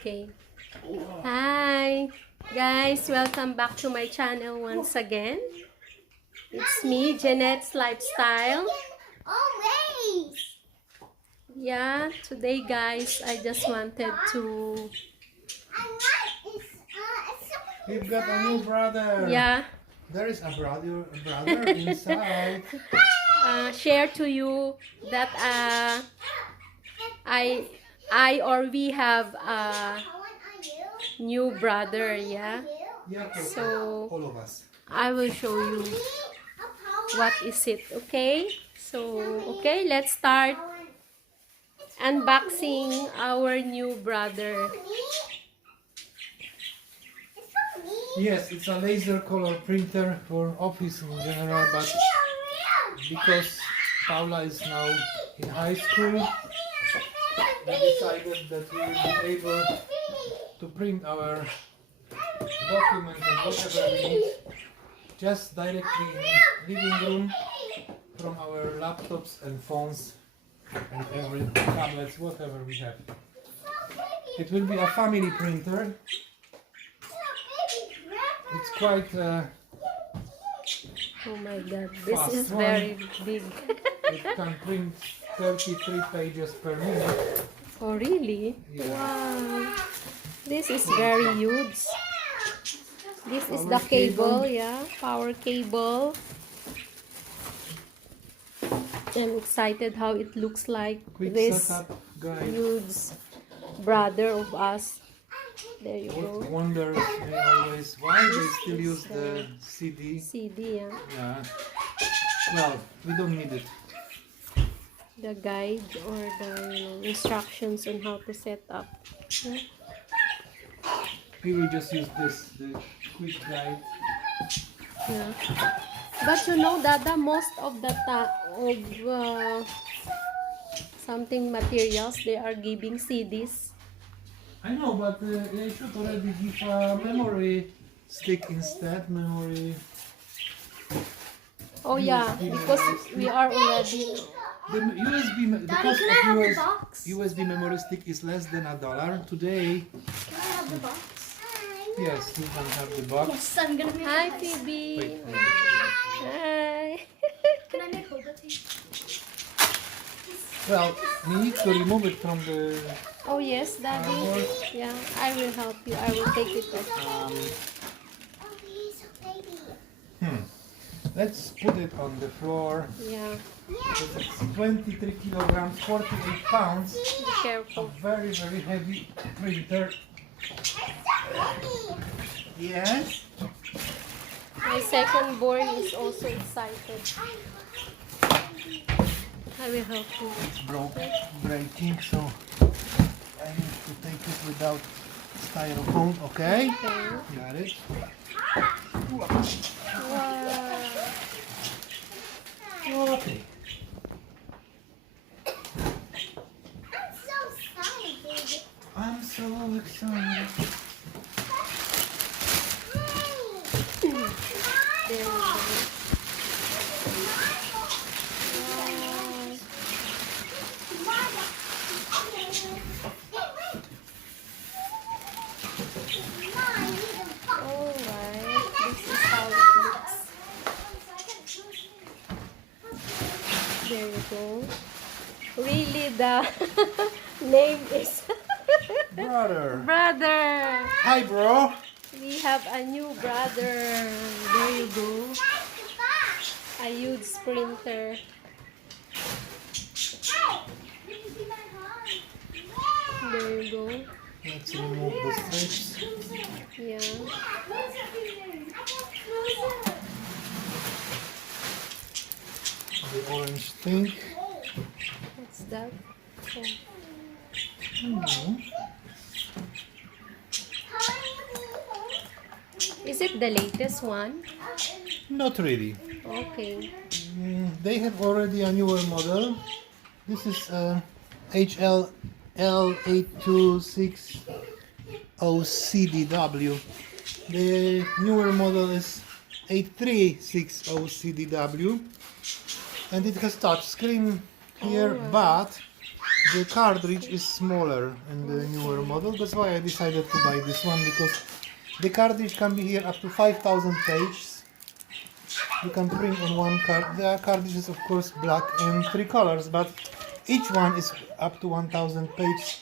Okay. Hi guys, welcome back to my channel once again. It's me, Jeanette's Lifestyle. Always. Yeah, today guys, I just wanted to We've got a new brother. yeah, There is a brother inside. share to you that we have a new brother, yeah. Yeah, So all of us. I will show you what is it, okay? So, okay, let's start unboxing our new brother. Yes, it's a laser color printer for office in general, but because Paula is now in high school, we decided that we will be able to print our documents and whatever we need just directly in living room from our laptops and phones and every tablets, whatever we have. It will be a family printer. It's quite Oh my god, this fast is one. very big. It can print 33 pages per minute. Oh really? Yeah. Wow. This is very huge. This is Power the cable, cable. yeah, power cable. I'm excited how it looks like. Quick This setup guide. huge brother of us. There you go. What wonders me always why they still use the CD. CD, yeah. Yeah. Well, we don't need it. The guide or the instructions on how to set up. Yeah. We will just use this, the quick guide. Yeah. But you know that the most of the something materials they are giving CDs. I know, but they should already give a memory stick instead. Memory. Oh yeah, USB because memory stick. we are already. The the cost can I have of the box? USB memory stick is less than $1 today. Can I have the box? Yes, you can have the box. Yes, I'm gonna make Hi a box. Phoebe. Wait, Hi. Can I make boba tea? well, we need to remove it from the. Oh yes, Daddy. Yeah, I will help you. I will take it off. Um, Oh, he's a baby. let's put it on the floor. Yeah, It's 23 kilograms, 48 pounds. be A careful. very, very heavy printer. Yes. My second born is also excited. I will help you. It's breaking, so I need to take it without styrofoam. Okay. Okay. Got it. Wow. Okay. I'm so excited, baby. I'm so excited. There you go. Alright, this is how it looks. There you go. Really, the name is Brother. Brother. Hi, bro. We have a new brother. There you go. A huge printer. There you go. Let's remove the strips. Yeah. The orange thing. What's that? Oh. Is it the latest one? Not really. Okay. They have already a newer model. This is HLL8260CDW. The newer model is 8360CDW, and it has touch screen here, Oh, but the cartridge is smaller in the newer model. That's why I decided to buy this one, because the cartridge can be here up to 5,000 pages. You can print on one card. There are cartridges, of course, black and 3 colors, but each one is up to 1,000 pages.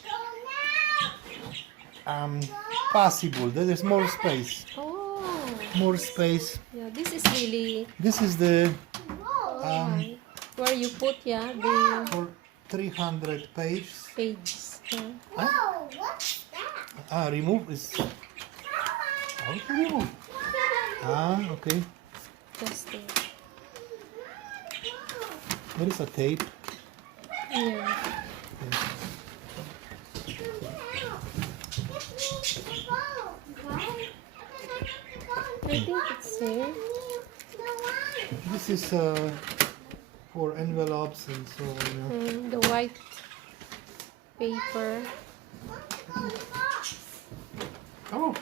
Possible. There is more space. Oh. More space. Yeah, this is really This is the where you put the for 300 pages. pages. Yeah. Whoa, what's that? Remove is. How to remove? Okay. Just there. There is a tape. Yeah. I think it's here. This is for envelopes and so on. The white paper. Oh,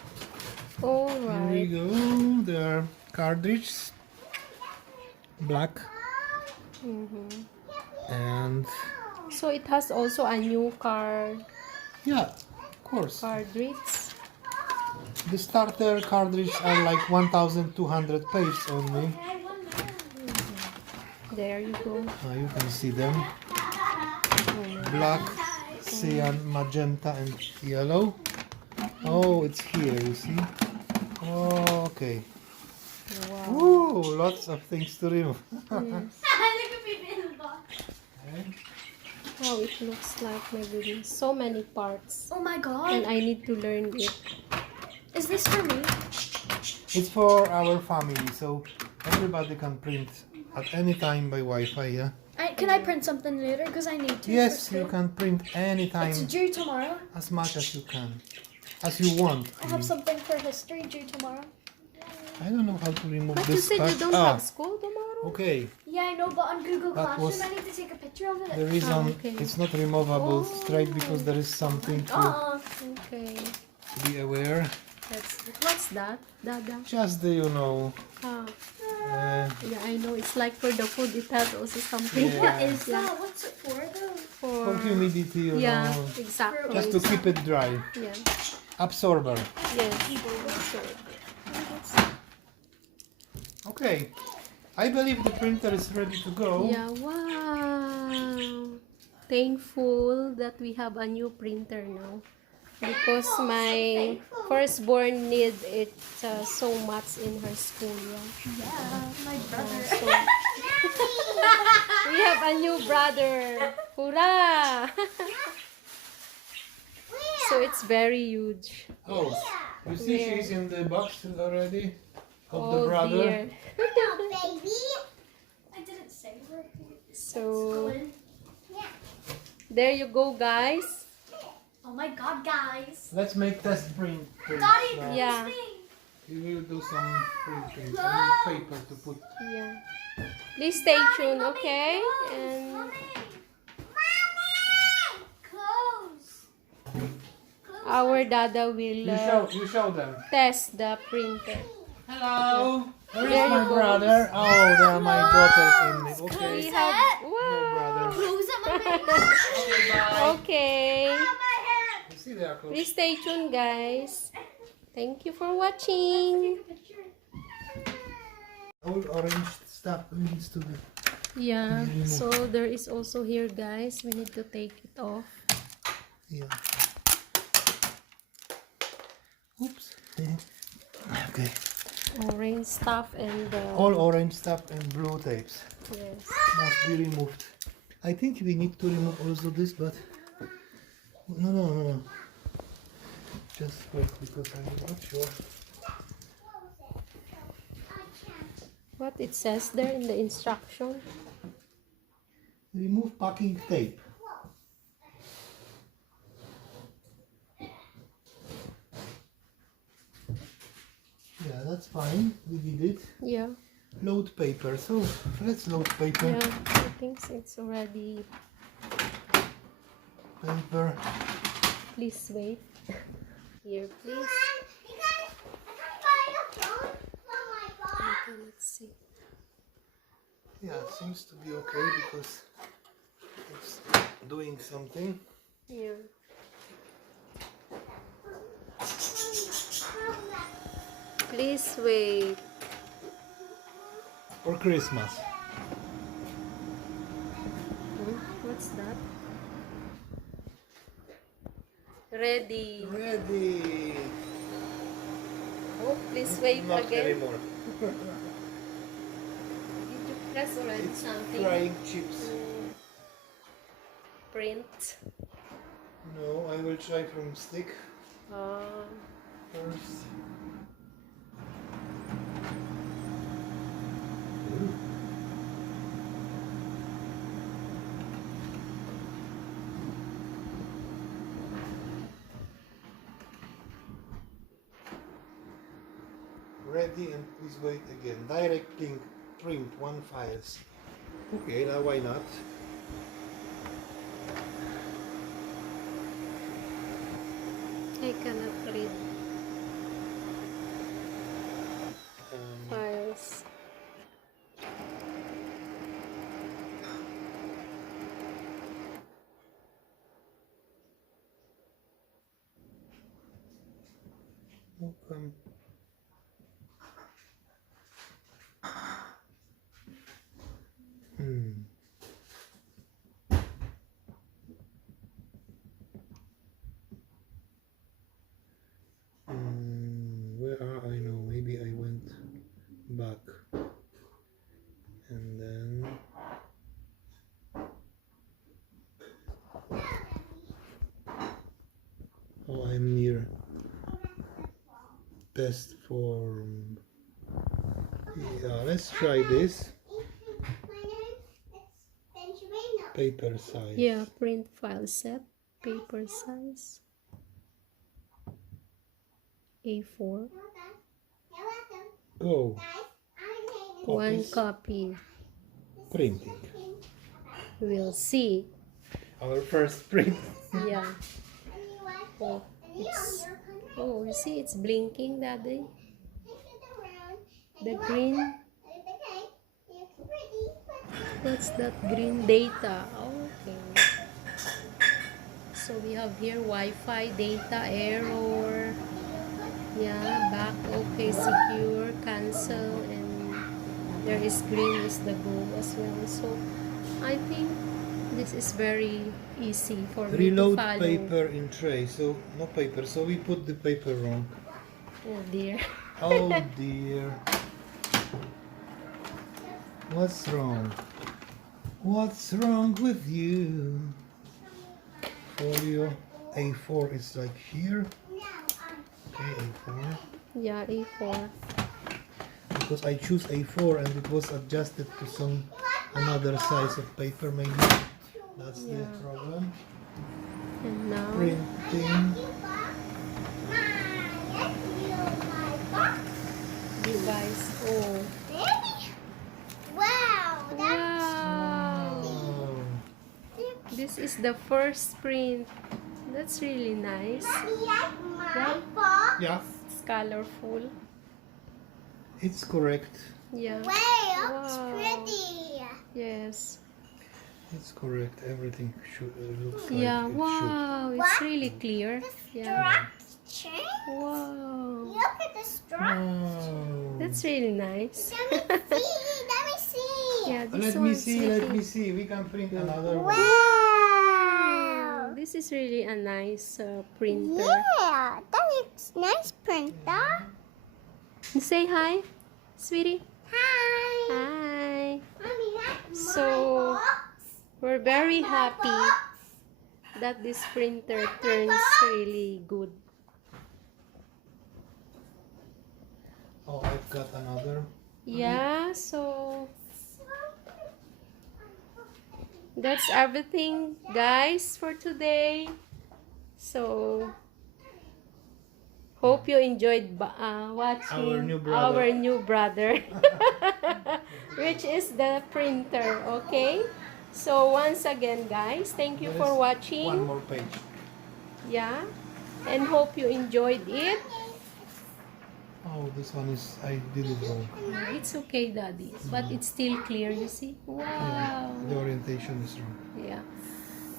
All here we right. go. There are cartridges, black, and So it has also a new yeah, of course. cartridge. The starter cartridges are like 1,200 pages only. There you go. You can see them. Black, cyan, magenta, and yellow. Oh, it's here, you see? Oh, okay. Wow. Ooh, lots of things to remove. Yes. Look at me in the box. How it looks like, my goodness. So many parts. Oh my And god. I need to learn it. Is this for me? It's for our family, so everybody can print at any time by Wi-Fi, yeah? Can I print something later? Because I need to. Yes, for you school. can print anytime, It's due tomorrow. as much as you can. As you want. I have something for history due tomorrow. I don't know how to remove But you this said part. you don't have school tomorrow? Okay. Yeah, I know, but on Google That Classroom, was I need to take a picture of it. the reason okay. it's not removable straight, because there is something to Okay. be aware. What's that? Dada? Just the, Ah, uh, yeah, I know. It's like for the food, it has also something. Yeah. What is that? What's it for, though? for humidity, Yeah, know, exactly. just to keep it dry. Yeah. Absorber. Yes. Okay. I believe the printer is ready to go. Yeah, wow. Thankful that we have a new printer now. Because my firstborn need it so much in her school. Yeah. Yeah, my brother. So we have a new brother. Hurrah! So it's very huge. Oh, you see Where? she's in the box already of Oh the brother. dear. Baby. I didn't say where. So there you go, guys. Oh my god, guys. Let's make test print. Daddy, now. Yeah. We will do some printing. I need paper to put. Yeah. Please stay tuned, okay? And Close. our dada will You show them. test the printer. Hello. Where There is my you go. brother? Oh, there are my daughters in it. We Okay. have No wow. brother. Close at my face. Okay, bye. Okay. My hand. You see they are close. Please stay tuned, guys. Thank you for watching. All orange stuff leads to the. Yeah. So there is also here, guys. We need to take it off. Yeah. Oops. Okay. Orange stuff and All orange stuff and blue tapes yes. must be removed. I think we need to remove also this, but no. Just wait, because I'm not sure. What it says there in the instruction. Remove packing tape. Yeah, that's fine. We did it. Yeah. Load paper. So let's load paper. Yeah. I think it's already. Paper. Please wait. Here, please. Okay, let's see. Yeah, it seems to be okay because it's doing something. Yeah. Please wait. For Christmas. What's that? Ready. Ready. Oh, please wait Not again. anymore. Did you press already It's something? frying chips. Print. No, I will try from stick first. Ready, and please wait again. Directing print one files. Okay, now why not? I cannot read files. Welcome. Where are I now? Maybe I went back. And then oh, I'm near test form. Yeah, let's try this. Paper size. Yeah, print file set. Paper size. A4. Go. One Copies. copy. Printing. We'll see. Our first print. Yeah. Oh, you see, it's blinking, Daddy. The green. What's that green? Data. Okay. So we have here Wi-Fi, data, error. Yeah, back, okay, secure, cancel, and there is green is the go as well. So I think this is very easy for me to Reload follow. paper in tray. So no paper. So we put the paper wrong. Oh dear. Oh dear. What's wrong? What's wrong with you? Folio A4 is like here. Okay, A4. Yeah, A4. Because I choose A4 and it was adjusted to some another size of paper maybe. That's the problem. And now Printing. device. Oh. Wow. This is the first print. That's really nice. Yeah, It's colorful. it's correct. Yeah. Wow, pretty. Yes. It's correct. Everything should looks like Yeah. it Wow. It's really clear. Yeah. Structure. Wow. Look at the should. structure. Wow. That's really nice. Let me see. Yeah. This Let me one's see. Let really- me see. We can print another one. Wow. This is really a nice printer. Yeah, that is nice printer. Say hi, sweetie. Hi. Hi. Mommy, that's my So, box. we're very My happy box. that this printer turns really good. Oh, I've got another. Yeah, so that's everything, guys, for today. So, hope you enjoyed watching Our new brother. our new brother, which is the printer, okay? So, once again, guys, thank you for There's watching. one more page. Yeah, and hope you enjoyed it. Oh, this one is, I did it wrong. It's okay, Daddy, but it's still clear, you see? Wow. The orientation is wrong. Yeah.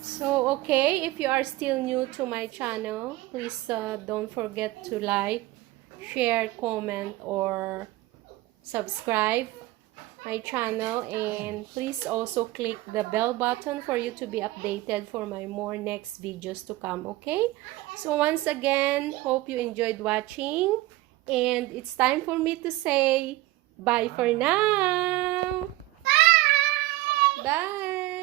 So, okay, if you are still new to my channel, please don't forget to like, share, comment, or subscribe my channel, and please also click the bell button for you to be updated for my more next videos to come, okay? So once again, hope you enjoyed watching, and it's time for me to say bye for now. Bye.